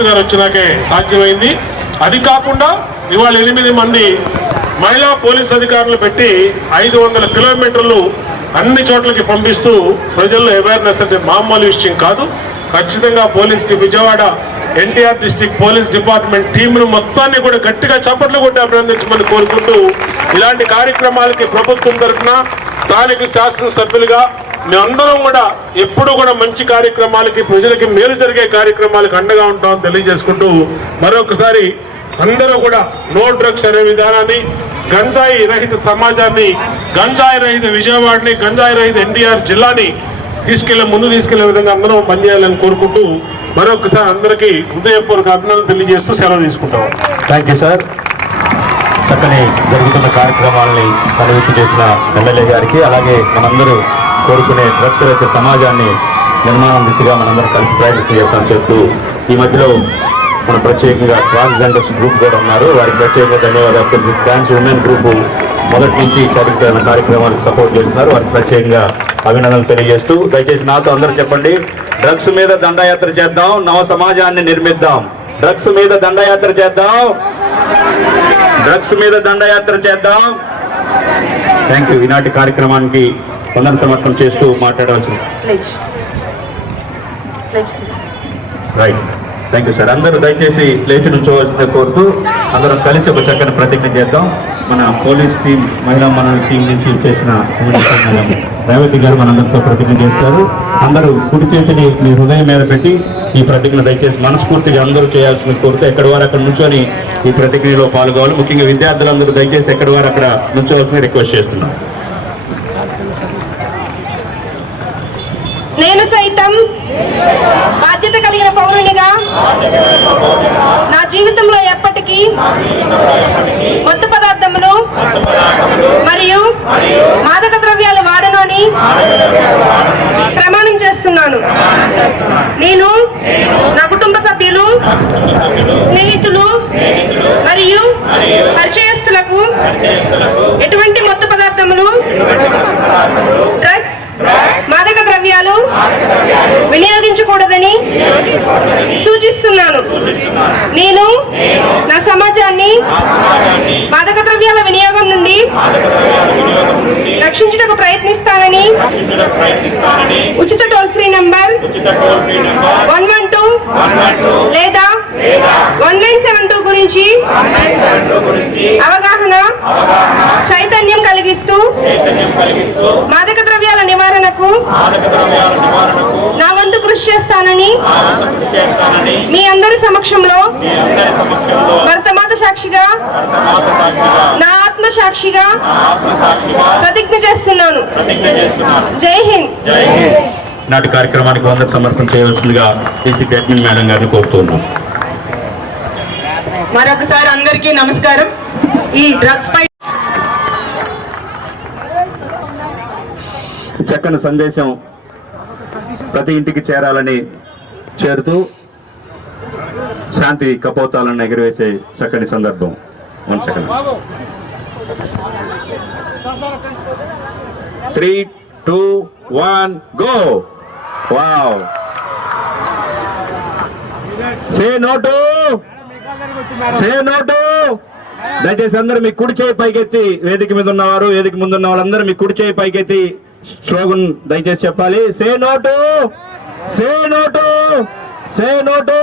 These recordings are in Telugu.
గారు వచ్చినాకే సాధ్యమైంది. అది కాకుండా ఇవాళ 8 మంది మహిళా పోలీస్ అధికారులు పెట్టి 500 కిలోమీటర్లు అన్ని చోట్లకి పంపిస్తూ ప్రజల్లో అవేర్నెస్ అంటే మామూలు విషయం కాదు. ఖచ్చితంగా Vijayawada NTR district police department టీంను మొత్తాన్ని కూడా గట్టిగా చప్పట్లు కొట్టి అభినందించమని కోరుకుంటూ ఇలాంటి కార్యక్రమాలకి ప్రభుత్వం తరఫున స్థానిక శాసనసభ్యులుగా మేమందరం కూడా ఎప్పుడు కూడా మంచి కార్యక్రమాలకి ప్రజలకి మేలు జరిగే కార్యక్రమాలకు అండగా ఉంటామని తెలియజేసుకుంటూ మరొకసారి అందరూ కూడా నో డ్రగ్స్ అనే విధానాన్ని, గంజాయి రహిత సమాజాన్ని, గంజాయి రహిత విజయవాడని, గంజాయి రహిత ఎన్టీఆర్ జిల్లాని ముందు తీసుకెళ్లే విధంగా అందరం పనిచేయాలని కోరుకుంటూ మరొకసారి అందరికీ హృదయపూర్వక అభినందనలు తెలియజేస్తూ సెలవు తీసుకుంటాం. Thank you sir. చక్కని జరుగుతున్న కార్యక్రమాలని కనువిప్పు చేసిన ఎమ్మెల్యే గారికి, అలాగే మనందరూ కోరుకునే డ్రగ్స్ రహిత సమాజాన్ని నిర్మాణం దిశగా మనందరం కలిసి ప్రయత్నం చేస్తామని చెప్తూ ఈ మధ్యలో మన ప్రత్యేకంగా ట్రాన్స్జెండర్స్ గ్రూప్ కూడా ఉన్నారు. వారికి ప్రత్యేకంగా ధన్యవాదాలు. ట్రాన్స్ ఉమెన్ గ్రూప్ మొదటి నుంచి చరిత్ర కార్యక్రమాలకు సపోర్ట్ చేస్తున్నారు. వారికి ప్రత్యేకంగా అభినందనలు తెలియజేస్తూ దయచేసి నాతో అందరూ చెప్పండి, డ్రగ్స్ మీద దండయాత్ర చేద్దాం, నవ సమాజాన్ని నిర్మిద్దాం. డ్రగ్స్ మీద దండయాత్ర చేద్దాం, డ్రగ్స్ మీద దండయాత్ర చేద్దాం. Thank you. ఈనాటి కార్యక్రమానికి వందన సమర్పణ చేస్తూ మాట్లాడవచ్చు. Right, thank you sir. అందరూ దయచేసి లేచి నుంచోవలసిందే కోరుతూ అందరం కలిసి ఒక చక్కని ప్రతిజ్ఞ చేద్దాం. మన పోలీస్ టీం, మహిళా మన టీం నుంచి చేసిన రేవతి గారు మనందరితో ప్రతిజ్ఞ చేస్తారు. అందరూ కుడి చేతిని మీ హృదయం మీద పెట్టి ఈ ప్రతిజ్ఞ దయచేసి మనస్ఫూర్తిగా అందరూ చేయాల్సిన కోరుతూ ఎక్కడి వారు అక్కడ నుంచొని ఈ ప్రతిజ్ఞలో పాల్గొవాలి. ముఖ్యంగా విద్యార్థులందరూ దయచేసి ఎక్కడి వారు అక్కడ నుంచోవాల్సిన రిక్వెస్ట్ చేస్తున్నాం. నేను సైతం బాధ్యత కలిగిన పౌరునిగా నా జీవితంలో ఎప్పటికీ మత్తు పదార్థములు మరియు మాదక ద్రవ్యాలు వాడను అని ప్రమాణం చేస్తున్నాను. నేను నా కుటుంబ సభ్యులు, స్నేహితులు మరియు పరిచయస్తులకు ఎటువంటి మత్తు పదార్థములు, డ్రగ్స్, మాదక ద్రవ్యాలు వినియోగించకూడదని సూచిస్తున్నాను. నేను నా సమాజాన్ని మాదక ద్రవ్యాల వినియోగం నుండి రక్షించుటకు ప్రయత్నిస్తానని ఉచిత టోల్ ఫ్రీ నంబర్ 112 లేదా 1972 గురించి అవగాహన, చైతన్యం కలిగిస్తూ మాదక ద్రవ్యాల నివారణకు నా వంతు కృషి చేస్తానని మీ అందరి సమక్షంలో భరతమాత సాక్షిగా, నా ఆత్మ సాక్షిగా ప్రతిజ్ఞ చేస్తున్నాను. జై హింద్. నాటి కార్యక్రమానికి వంద సమర్పణ చేయవలసిందిగా డీసీపీ అడ్మిన్ మేడం గారిని కోరుతున్నాం. మరొకసారి అందరికీ నమస్కారం. ఈ డ్రగ్స్ పై చక్కని సందేశం ప్రతి ఇంటికి చేరాలని చేరుతూ శాంతి కపోతాలను ఎగురవేసే చక్కని సందర్భం. 1 second. 3, 2, 1 go. Wow. Say no to, say no to. దయచేసి అందరూ మీ కుడి చేయి పైకెత్తి, వేదిక మీద ఉన్నవారు, వేదిక ముందు ఉన్న వాళ్ళందరూ మీ కుడి చేయి పైకెత్తి స్లోగన్ దయచేసి చెప్పాలి. Say no to, say no to, say no to.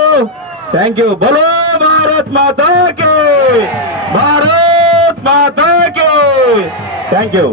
Thank you. బోలో భారత్ మాతా కి, భారత్ మాతా కి. Thank you.